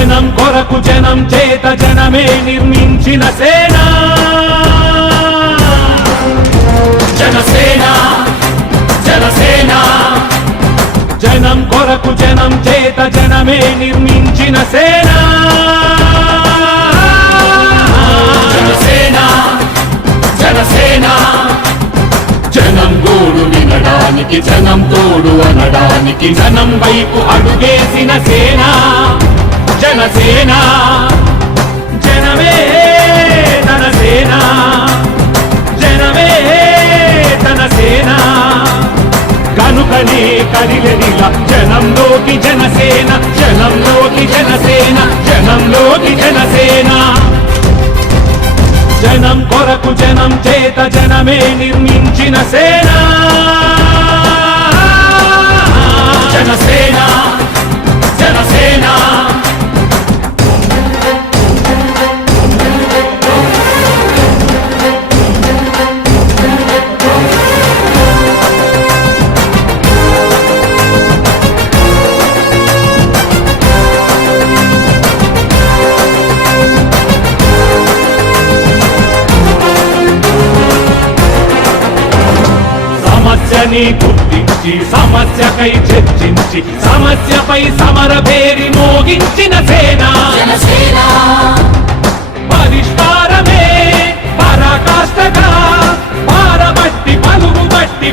జనం కొరకు జనం చేత జనమే నిర్మించిన సేన జనసేన జనసేన జనం కొరకు జనం చేత జనమే నిర్మించిన సేన జనసేన జనసేన జనం గోడు వినడానికి జనం తోడు అనడానికి జనం వైపు అడుగేసిన సేన జనసేన జనమే తన సేన జనమే తన సేన కనుకనే కదిలెదిలా జనంలోకి జనసేన జనంలోకి జనసేన జనంలోకి జనసేన జనం కొరకు జనం చేత జనమే నిర్మించిన సేన జనసేన జనసేన సమస్యని గుర్తించి సమస్యకై చర్చించి సమస్యపై సమర పేరి మోగించిన సేన పరిష్కారమే పరాకాష్ఠగా పారబట్టి పలుగు బట్టి